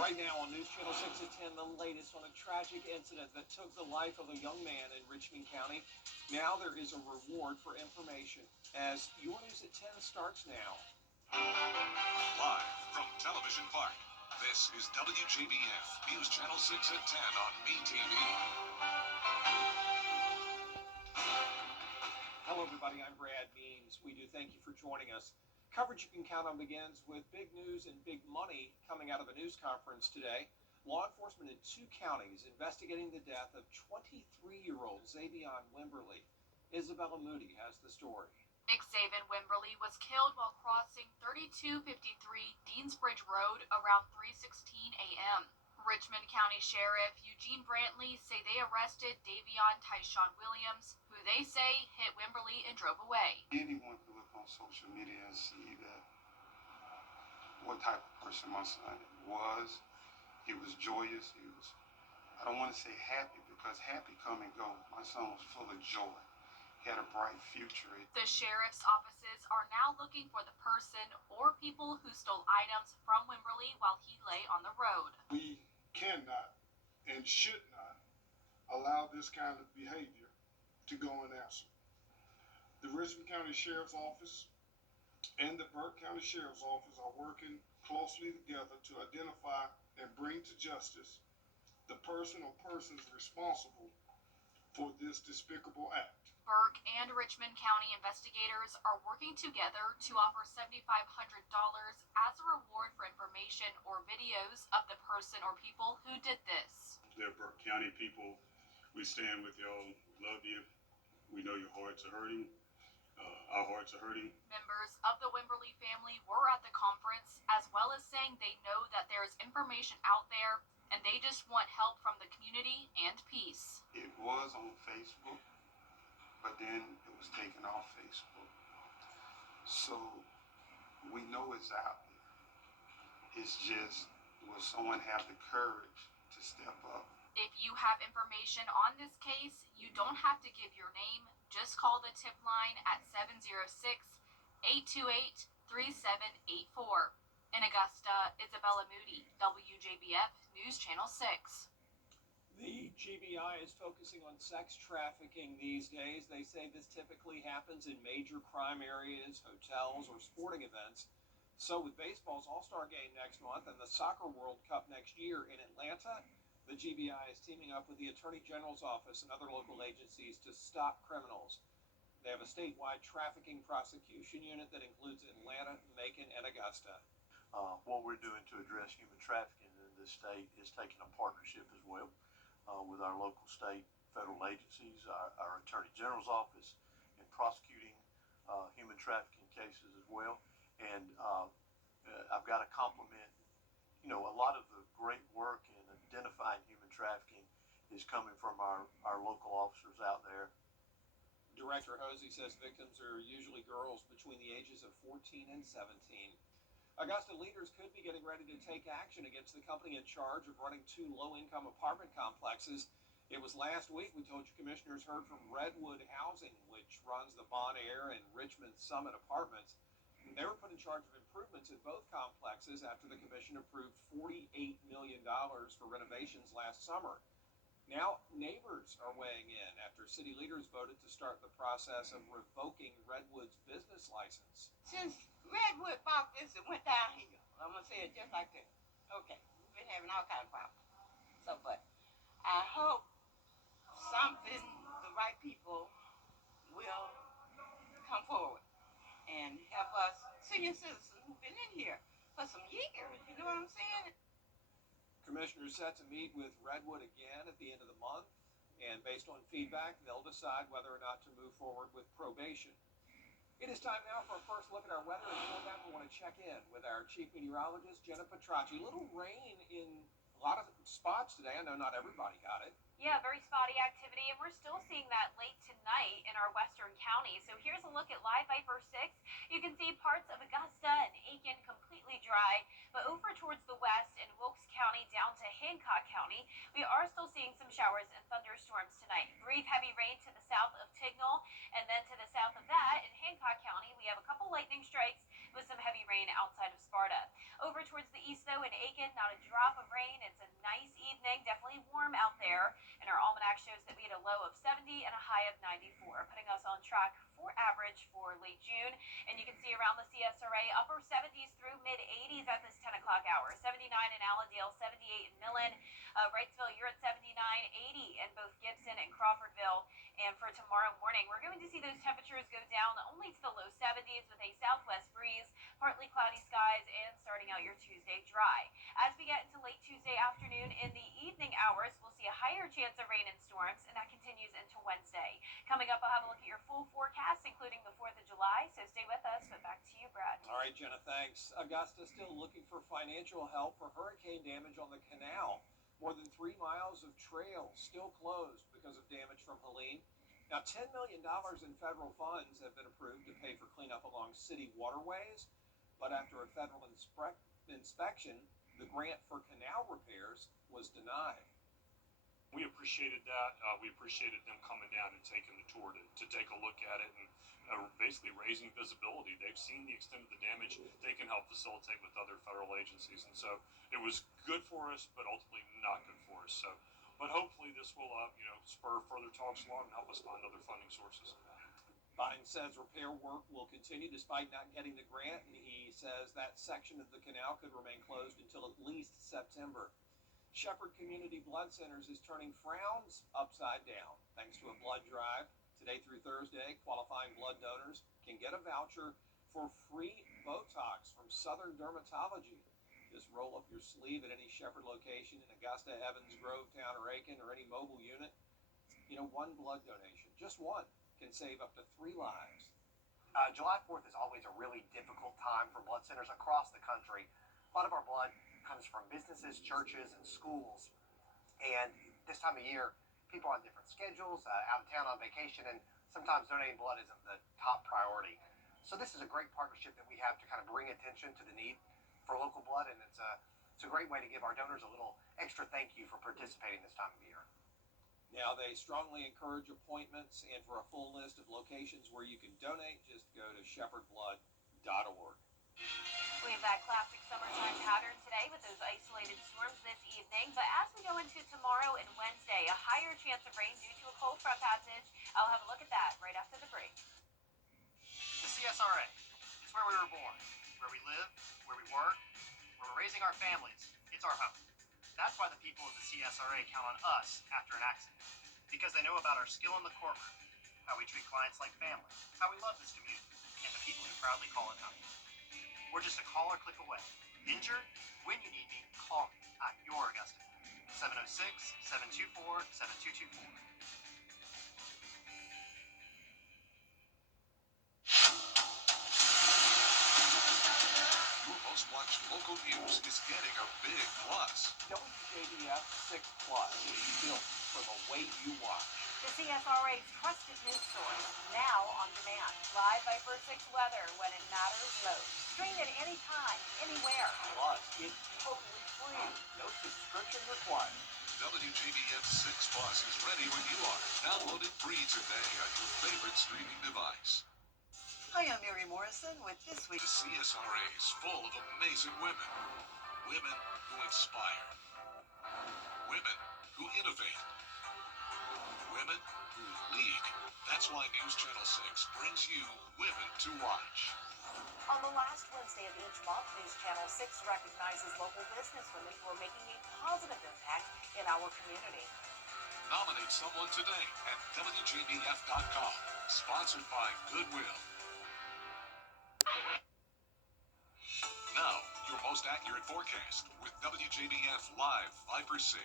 Right now on News Channel 6 at 10, the latest on a tragic incident that took the life of a young man in Richmond County. Now there is a reward for information as your News at 10 starts now. Live from Television Park, this is WJBF News Channel 6 at 10 on MeTV. Hello everybody, I'm Brad Means. We do thank you for joining us. Coverage you can count on begins with big news and big money coming out of a news conference today. Law enforcement in 2 counties investigating the death of 23-year-old Xavion Wimberly. Isabella Moody has the story. Xavion Wimberly was killed while crossing 3253 Deansbridge Road around 3:16 a.m. Richmond County Sheriff Eugene Brantley say they arrested Davion Tyshawn Williams, who they say hit Wimberly and drove away. Anyone could look on social media and see that what type of person my son was. He was joyous. He was, I don't want to say happy because happy come and go. My son was full of joy. He had a bright future. The sheriff's offices are now looking for the person or people who stole items from Wimberly while he lay on the road. We cannot and should not allow this kind of behavior to go unanswered. The Richmond County Sheriff's Office and the Burke County Sheriff's Office are working closely together to identify and bring to justice the person or persons responsible for this despicable act. Burke and Richmond County investigators are working together to offer $7,500 as a reward for information or videos of the person or people who did this. They're Burke County people. We stand with y'all. We love you. We know your hearts are hurting. Our hearts are hurting. Members of the Wimberly family were at the conference, as well as saying they know that there is information out there and they just want help from the community and peace. It was on Facebook, but then it was taken off Facebook. So we know it's out there. It's just, will someone have the courage to step up? If you have information on this case, you don't have to give your name. Just call the tip line at 706-828-3784. In Augusta, Isabella Moody, WJBF News Channel 6. The GBI is focusing on sex trafficking these days. They say this typically happens in major crime areas, hotels, or sporting events. So with baseball's All-Star game next month and the Soccer World Cup next year in Atlanta, the GBI is teaming up with the Attorney General's Office and other local agencies to stop criminals. They have a statewide trafficking prosecution unit that includes Atlanta, Macon, and Augusta. What we're doing to address human trafficking in this state is taking a partnership as well with our local, state, federal agencies, our Attorney General's Office, in prosecuting human trafficking cases as well. And I've got to compliment, a lot of the great work in identifying human trafficking is coming from our local officers out there. Director Hosey says victims are usually girls between the ages of 14 and 17. Augusta leaders could be getting ready to take action against the company in charge of running 2 low-income apartment complexes. It was last week we told you commissioners heard from Redwood Housing, which runs the Bon Air and Richmond Summit apartments. They were put in charge of improvements at both complexes after the commission approved $48 million for renovations last summer. Now, neighbors are weighing in after city leaders voted to start the process of revoking Redwood's business license. Since Redwood bought this, it went downhill. I'm going to say it just like that. Okay, we've been having all kinds of problems. So, but I hope the right people will come forward and help us senior citizens who've been in here for some years. You know what I'm saying? Commissioners set to meet with Redwood again at the end of the month, and based on feedback, they'll decide whether or not to move forward with probation. It is time now for a first look at our weather, and before that, we want to check in with our chief meteorologist, Jenna Petracci. A little rain in a lot of spots today. I know not everybody got it. Yeah, very spotty activity, and we're still seeing that late tonight in our western counties. So here's a look at Live Viper 6. You can see parts of Augusta and Aiken completely dry. But over towards the west in Wilkes County down to Hancock County, we are still seeing some showers and thunderstorms tonight. Brief heavy rain to the south of Tignall, and then to the south of that in Hancock County, we have a couple lightning strikes with some heavy rain outside of Sparta. Over towards the east, though, in Aiken, not a drop of rain. It's a nice evening, definitely warm out there. And our almanac shows that we had a low of 70 and a high of 94, putting us on track for average for late June. And you can see around the CSRA, upper 70s through mid 80s at this 10 o'clock hour. 79 in Allendale, 78 in Millen. Wrightsville, you're at 79, 80 in both Gibson and Crawfordville. And for tomorrow morning, we're going to see those temperatures go down only to the low 70s with a southwest breeze, partly cloudy skies, and starting out your Tuesday dry. As we get into late Tuesday afternoon, in the evening hours, we'll see a higher chance of rain and storms, and that continues into Wednesday. Coming up, I'll have a look at your full forecast, including the 4th of July, so stay with us. But back to you, Brad. All right, Jenna, thanks. Augusta still looking for financial help for hurricane damage on the canal. More than 3 miles of trails still closed because of damage from Helene. Now, $10 million in federal funds have been approved to pay for cleanup along city waterways, but after a federal inspection, the grant for canal repairs was denied. We appreciated that. We appreciated them coming down and taking the tour to take a look at it and basically raising visibility. They've seen the extent of the damage. They can help facilitate with other federal agencies. And so it was good for us, but ultimately not good for us. So, but hopefully this will, spur further talks along and help us find other funding sources. Biden says repair work will continue despite not getting the grant, and he says that section of the canal could remain closed until at least September. Shepherd Community Blood Centers is turning frowns upside down thanks to a blood drive. Today through Thursday, qualifying blood donors can get a voucher for free Botox from Southern Dermatology. Just roll up your sleeve at any Shepherd location in Augusta, Evans, Grovetown, or Aiken, or any mobile unit. One blood donation, just one, can save up to 3 lives. July 4th is always a really difficult time for blood centers across the country. A lot of our blood comes from businesses, churches, and schools. And this time of year, people are on different schedules, out of town on vacation, and sometimes donating blood isn't the top priority. So this is a great partnership that we have to kind of bring attention to the need for local blood, and it's a great way to give our donors a little extra thank you for participating this time of year. Now, they strongly encourage appointments, and for a full list of locations where you can donate, just go to shepherdblood.org. We have that classic summertime pattern today with those isolated storms this evening. But as we go into tomorrow and Wednesday, a higher chance of rain due to a cold front passage. I'll have a look at that right after the break. The CSRA is where we were born, where we live, where we work, where we're raising our families. It's our home. That's why the people of the CSRA count on us after an accident. Because they know about our skill in the courtroom, how we treat clients like family, how we love this community, and the people who proudly call it home. We're just a call or click away. Injured? When you need me, call me. I'm your Augusta. 706-724-7224. Your most watched local news is getting a big plus. WJBF 6 Plus, built for the way you watch. The CSRA's trusted news source, now on demand. Live Viper 6 weather when it matters most. Stream it anytime, anywhere. Plus, it's totally free. No subscription required. WJBF 6 Plus is ready when you are. Download it free today on your favorite streaming device. Hi, I'm Mary Morrison with This Week. The CSRA is full of amazing women. Women who inspire. Women who innovate. Women who lead. That's why News Channel 6 brings you Women to Watch. On the last Wednesday of each month, News Channel 6 recognizes local businesswomen who are making a positive impact in our community. Nominate someone today at WJBF.com. Sponsored by Goodwill. Now, your most accurate forecast with WJBF Live Viper 6.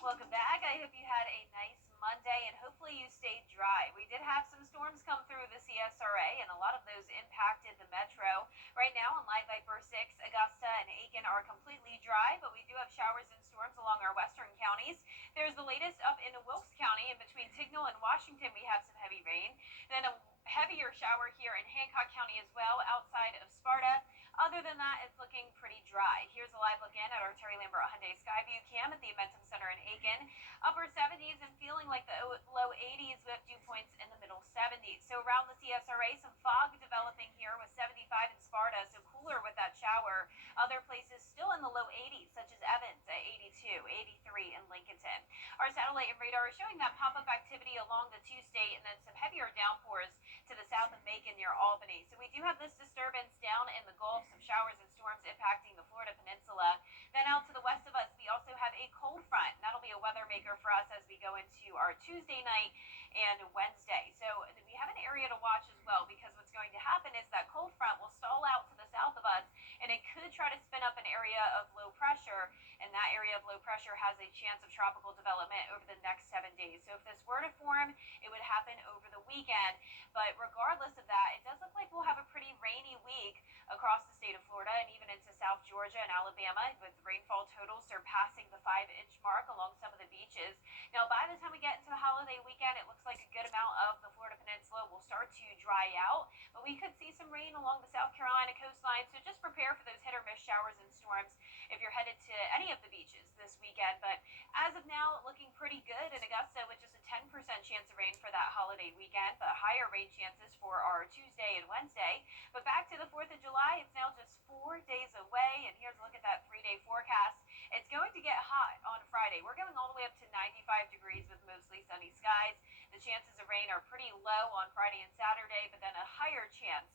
Welcome back. I hope you had a nice Monday and hopefully you stayed dry. We did have some storms come through the CSRA and a lot of those impacted the metro. Right now on Live Viper 6, Augusta and Aiken are completely dry, but we do have showers and storms along our western counties. There's the latest up in Wilkes County, in between Tignall and Washington we have some heavy rain. Then a heavier shower here in Hancock County as well, outside of Sparta. Other than that, it's looking pretty dry. Here's a live look in at our Terry Lambert Hyundai Skyview cam at the Amentum Center in Aiken. Upper 70s and feeling like the low 80s with dew points in the middle 70s. So around the CSRA, some fog developing here with 75 in Sparta, so cooler with that shower. Other places still in the low 80s, such as Evans at 82, 83 in Lincolnton. Our satellite and radar is showing that pop-up activity along the 2-state and then some heavier downpours to the south of Macon near Albany. So we do have this disturbance down in the Gulf, some showers and storms impacting the Florida Peninsula. Then out to the west of us, we also have a cold front. And that'll be a weather maker for us as we go into our Tuesday night and Wednesday. So we have an area to watch as well, because what's going to happen is that cold front will stall out to the south of us, and it could try to spin up an area of low pressure, and that area of low pressure has a chance of tropical development over the next 7 days. So if this were to form, it would happen over the weekend. But regardless of that, it does look like we'll have a pretty rainy week across the state of Florida and even into South Georgia and Alabama, with rainfall totals surpassing the 5-inch mark along some of the beaches. Now, by the time we get into the holiday weekend, it looks like a good amount of the Florida Peninsula will start to dry out, but we could see some rain along the South Carolina coastline, so just prepare for those hit or miss showers and storms if you're headed to any of the beaches this weekend. But as of now, looking pretty good in Augusta, with just a 10% chance of rain for that holiday weekend, but higher rain chances for our Tuesday and Wednesday. But back to the 4th of July, it's now just 4 days away, and here's a look at that 3-day forecast. It's going to get hot on Friday. We're going all the way up to 95 degrees with mostly sunny skies. The chances of rain are pretty low on Friday and Saturday, but then a higher chance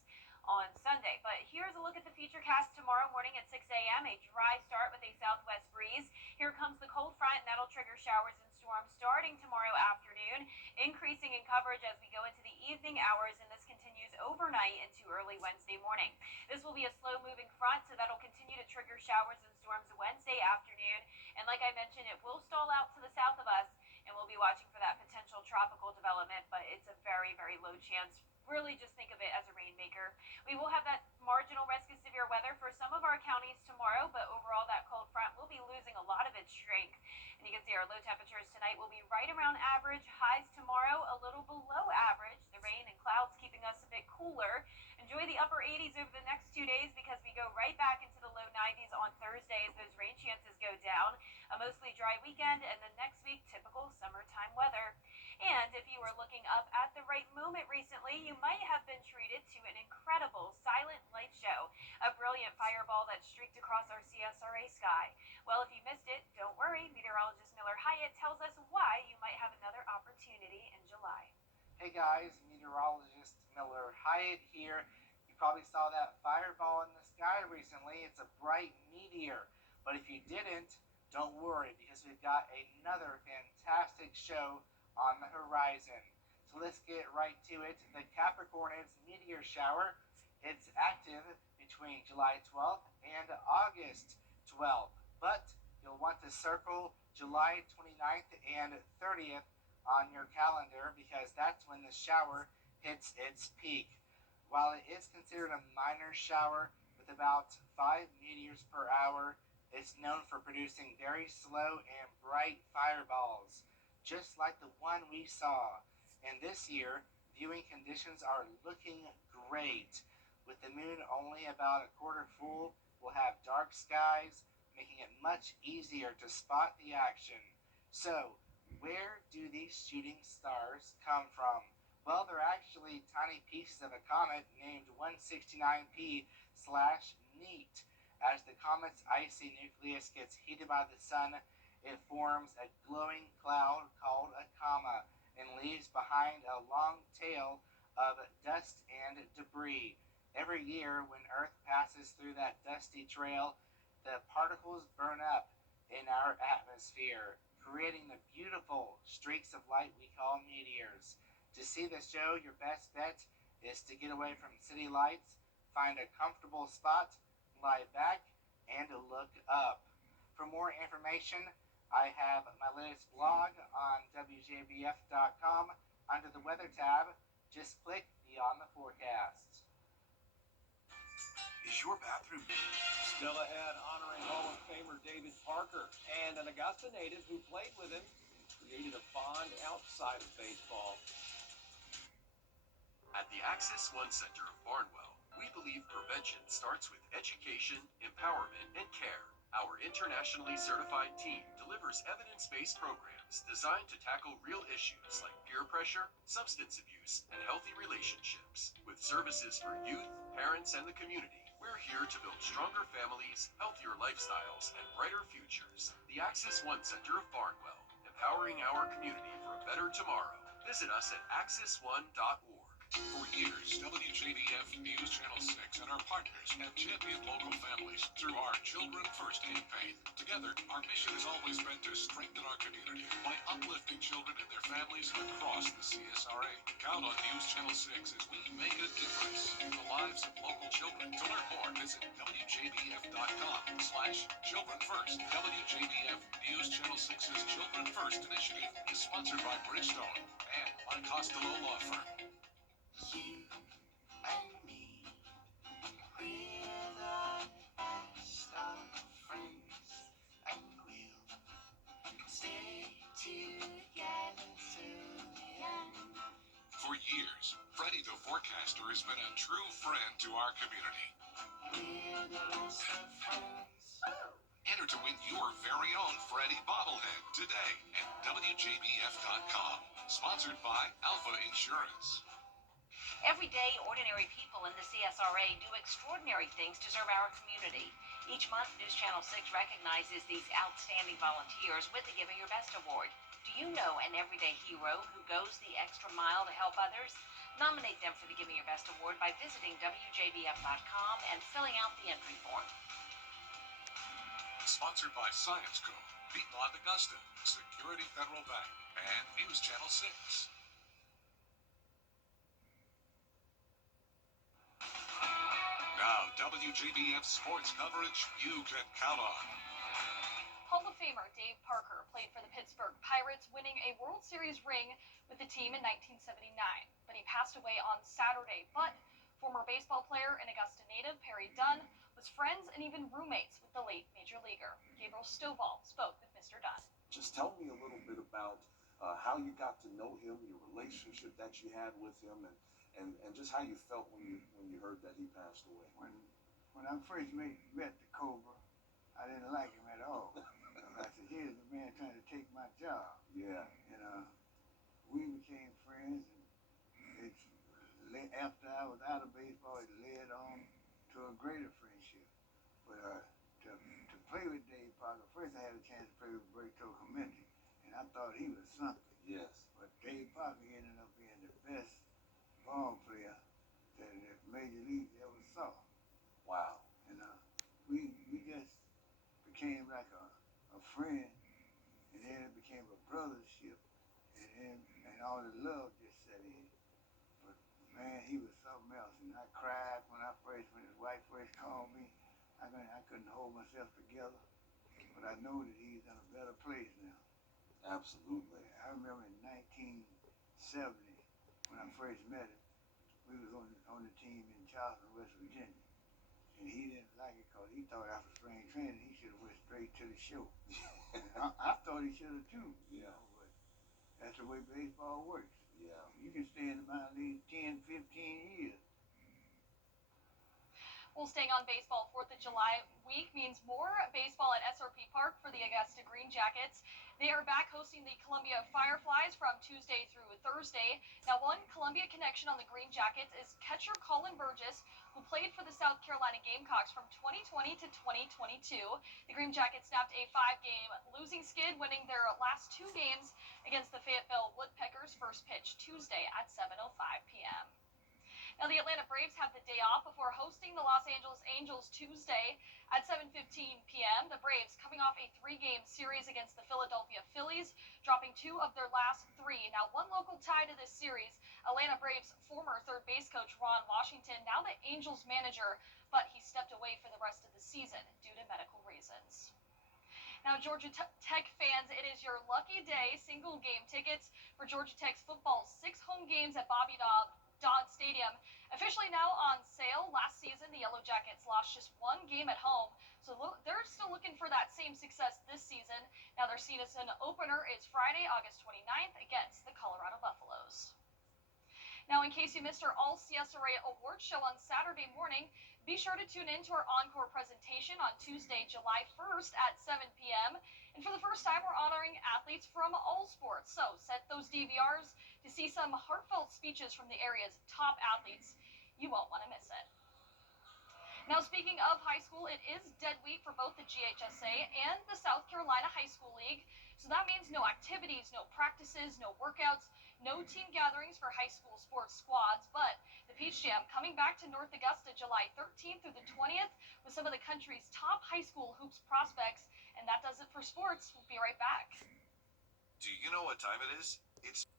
on Sunday. But here's a look at the futurecast tomorrow morning at 6 a.m. A dry start with a southwest breeze. Here comes the cold front, and that'll trigger showers and storms starting tomorrow afternoon, increasing in coverage as we go into the evening hours, and this continues overnight into early Wednesday morning. This will be a slow-moving front, so that'll continue to trigger showers and storms Wednesday afternoon. And like I mentioned, it will stall out to the south of us, and we'll be watching for that potential tropical development, but it's a very, very low chance. Really just think of it as a rainmaker. We will have that marginal risk of severe weather for some of our counties tomorrow, but overall that cold front will be losing a lot of its strength. And you can see our low temperatures tonight will be right around average. Highs tomorrow a little below average. The rain and clouds keeping us a bit cooler. Enjoy the upper 80s over the next 2 days, because we go right back into the low 90s on Thursday as those rain chances go down. A mostly dry weekend, and then next week, typical summertime weather. And if you were looking up at the right moment recently, you might have been treated to an incredible silent light show, a brilliant fireball that streaked across our CSRA sky. Well, if you missed it, don't worry. Meteorologist Miller Hyatt tells us why you might have another opportunity in July. Hey guys, meteorologist Miller Hyatt here. You probably saw that fireball in the sky recently. It's a bright meteor. But if you didn't, don't worry, because we've got another fantastic show on the horizon. So let's get right to it. The Capricorn's meteor shower, it's active between July 12th and August 12th. But you'll want to circle July 29th and 30th on your calendar, because that's when the shower hits its peak. While it is considered a minor shower with about 5 meteors per hour, it's known for producing very slow and bright fireballs, just like the one we saw. And this year, viewing conditions are looking great. With the moon only about a quarter full, we'll have dark skies, making it much easier to spot the action. So, where do these shooting stars come from? Well, they're actually tiny pieces of a comet named 169P/NEAT. As the comet's icy nucleus gets heated by the sun, it forms a glowing cloud called a comma and leaves behind a long tail of dust and debris. Every year, when Earth passes through that dusty trail, the particles burn up in our atmosphere, creating the beautiful streaks of light we call meteors. To see the show, your best bet is to get away from city lights, find a comfortable spot, lie back, and look up. For more information, I have my latest blog on WJBF.com under the weather tab. Just click Beyond the Forecast. Is your bathroom Still ahead, honoring Hall of Famer David Parker and an Augusta native who played with him and created a bond outside of baseball. at the Axis One Center of Barnwell? We believe prevention starts with education, empowerment, and care. Our internationally certified team delivers evidence-based programs designed to tackle real issues like peer pressure, substance abuse, and healthy relationships. With services for youth, parents, and the community, we're here to build stronger families, healthier lifestyles, and brighter futures. The Axis One Center of Barnwell, empowering our community for a better tomorrow. Visit us at axis1.org. For years, WJBF News Channel 6 and our partners have championed local families through our Children First campaign. Together, our mission has always been to strengthen our community by uplifting children and their families across the CSRA. Count on News Channel 6 as we make a difference in the lives of local children. To learn more, visit WJBF.com/Children First. WJBF News Channel 6's Children First initiative is sponsored by Bridgestone and Mike Costello Law Firm. You and me, we're the best of friends, and we'll stay together till the end. For years, Freddie the Forecaster has been a true friend to our community. We're the best of friends. Enter to win your very own Freddie bobblehead today at WJBF.com. Sponsored by Alpha Insurance. Every day, ordinary people in the CSRA do extraordinary things to serve our community. Each month, News Channel 6 recognizes these outstanding volunteers with the Giving Your Best Award. Do you know an everyday hero who goes the extra mile to help others? Nominate them for the Giving Your Best Award by visiting WJBF.com and filling out the entry form. Sponsored by Science Co., Piedmont Augusta, Security Federal Bank, and News Channel 6. Now, WJBF sports coverage you can count on. Hall of Famer Dave Parker played for the Pittsburgh Pirates, winning a World Series ring with the team in 1979. But he passed away on Saturday. But former baseball player and Augusta native Perry Dunn was friends and even roommates with the late major leaguer. Gabriel Stovall spoke with Mr. Dunn. Just tell me a little bit about how you got to know him, your relationship that you had with him, and just how you felt when you heard that he passed away. When I first met the Cobra, I didn't like him at all. I said, here's the man trying to take my job. Yeah. And we became friends, and after I was out of baseball, it led on to a greater friendship. But to play with Dave Parker, first I had a chance to play with Berto Clemente, and I thought he was something. Yes. But Dave Parker ended up being the best ball player that the Major League ever saw. Wow. And we just became like a friend, and then it became a brothership, and all the love just set in. But man, he was something else, and I cried when his wife first called me. I couldn't hold myself together, but I know that he's in a better place now. Absolutely. I remember in 1970 when I first met him, we was on the team in Charleston, West Virginia. And he didn't like it because he thought after spring training he should have went straight to the show. I thought he should have too, you know, but that's the way baseball works. Yeah. You can stay in the minor league 10, 15 years. Well, staying on baseball, 4th of July week means more baseball at SRP Park for the Augusta Green Jackets. They are back hosting the Columbia Fireflies from Tuesday through Thursday. Now, one Columbia connection on the Green Jackets is catcher Colin Burgess, who played for the South Carolina Gamecocks from 2020 to 2022. The Green Jackets snapped a 5-game losing skid, winning their last 2 games against the Fayetteville Woodpeckers. First pitch Tuesday at 7:05 p.m. Now, the Atlanta Braves have the day off before hosting the Los Angeles Angels Tuesday at 7:15 p.m. The Braves coming off a 3-game series against the Philadelphia Phillies, dropping 2 of their last 3. Now, one local tie to this series, Atlanta Braves former third base coach Ron Washington, now the Angels manager, but he stepped away for the rest of the season due to medical reasons. Now, Georgia Tech fans, it is your lucky day. Single game tickets for Georgia Tech's football's 6 home games at Bobby Dodd Stadium officially now on sale. Last season, the Yellow Jackets lost just 1 game at home, so they're still looking for that same success this season. Now, their season opener is Friday, August 29th against the Colorado Buffaloes. Now, in case you missed our All CSRA Award Show on Saturday morning, be sure to tune in to our encore presentation on Tuesday, July 1st at 7 p.m. And for the first time, we're honoring athletes from all sports. So set those DVRs to see some heartfelt speeches from the area's top athletes. You won't want to miss it. Now, speaking of high school, it is dead week for both the GHSA and the South Carolina High School League. So that means no activities, no practices, no workouts, no team gatherings for high school sports squads. But the Peach Jam coming back to North Augusta July 13th through the 20th with some of the country's top high school hoops prospects. And that does it for sports. We'll be right back. Do you know what time it is? It's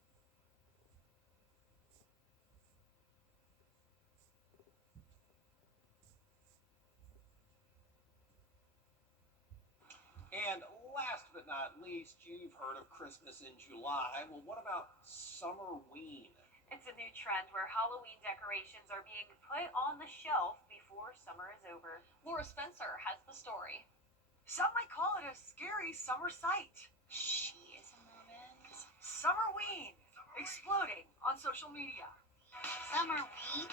And last but not least, you've heard of Christmas in July. Well, what about Summerween? It's a new trend where Halloween decorations are being put on the shelf before summer is over. Laura Spencer has the story. Some might call it a scary summer sight. She is a moment. Summerween, exploding on social media. Summerween?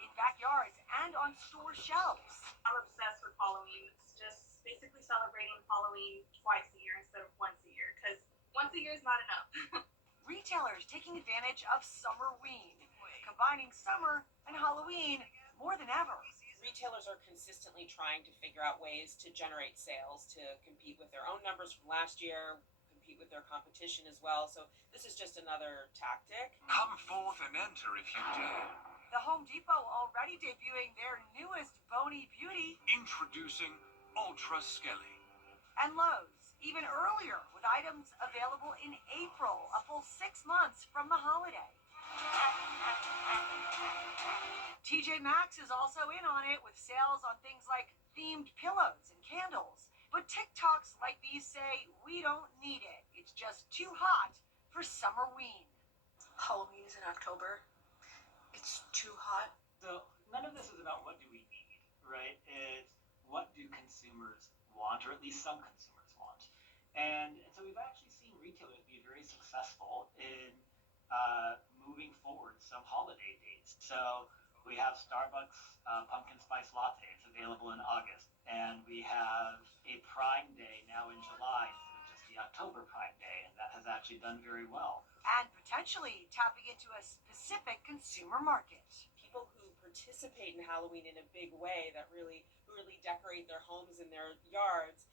In backyards and on store shelves. I'm obsessed with Halloween. It's just basically celebrating Halloween twice a year instead of once a year, because once a year is not enough. Retailers taking advantage of Summerween, combining summer and Halloween more than ever. Retailers are consistently trying to figure out ways to generate sales to compete with their own numbers from last year, compete with their competition as well. So this is just another tactic. come forth and enter if you dare. The Home Depot already debuting their newest bony beauty. Introducing Ultra Skelly. And Lowe's, even earlier, with items available in April, a full 6 months from the holiday. TJ Maxx is also in on it with sales on things like themed pillows and candles. But TikToks like these say, we don't need it. It's just too hot for Summerween. Halloween is in October. It's too hot. So none of this is about what do we need, right? It's what do consumers want, or at least some consumers want. And so we've actually seen retailers be very successful in moving forward some holiday dates. So we have Starbucks pumpkin spice latte. It's available in August. And we have a Prime Day now in July instead of just the October Prime Day. And that has actually done very well. And potentially tapping into a specific consumer market. People who participate in Halloween in a big way, who really decorate their homes and their yards,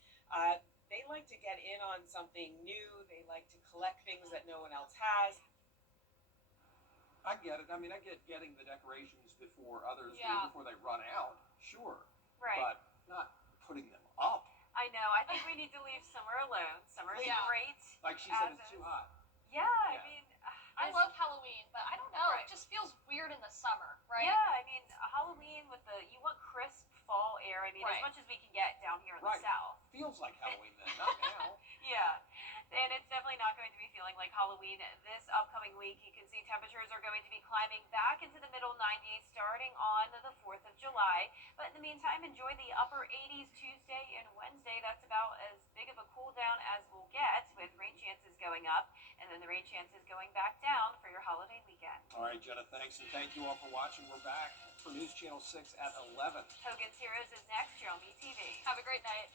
they like to get in on something new. They like to collect things that no one else has. I get it. I mean, I get getting the decorations before others do, Yeah. before they run out. Sure. Right. But not putting them up. I know. I think we need to leave summer alone. Summer is Yeah. great. Like she said, as it's is. too hot. Yeah, I Yeah. mean, I love Halloween, but I don't know. Right. It just feels weird in the summer, right? Yeah, I mean, Halloween with you want crisp fall air. I mean, Right. as much as we can get down here in Right. the south. Feels like Halloween then, not now. Yeah, and it's definitely not going to be feeling like Halloween this upcoming week. You can see temperatures are going to be climbing back into the middle 90s starting on the 4th of July. But in the meantime, enjoy the upper 80s Tuesday and Wednesday. That's about as big of a cool down as we'll get, with rain chances going up and then the rain chances going back down for your holiday weekend. All right, Jenna, thanks, and thank you all for watching. We're back for News Channel 6 at 11. Hogan's Heroes is next here on BTV. Have a great night.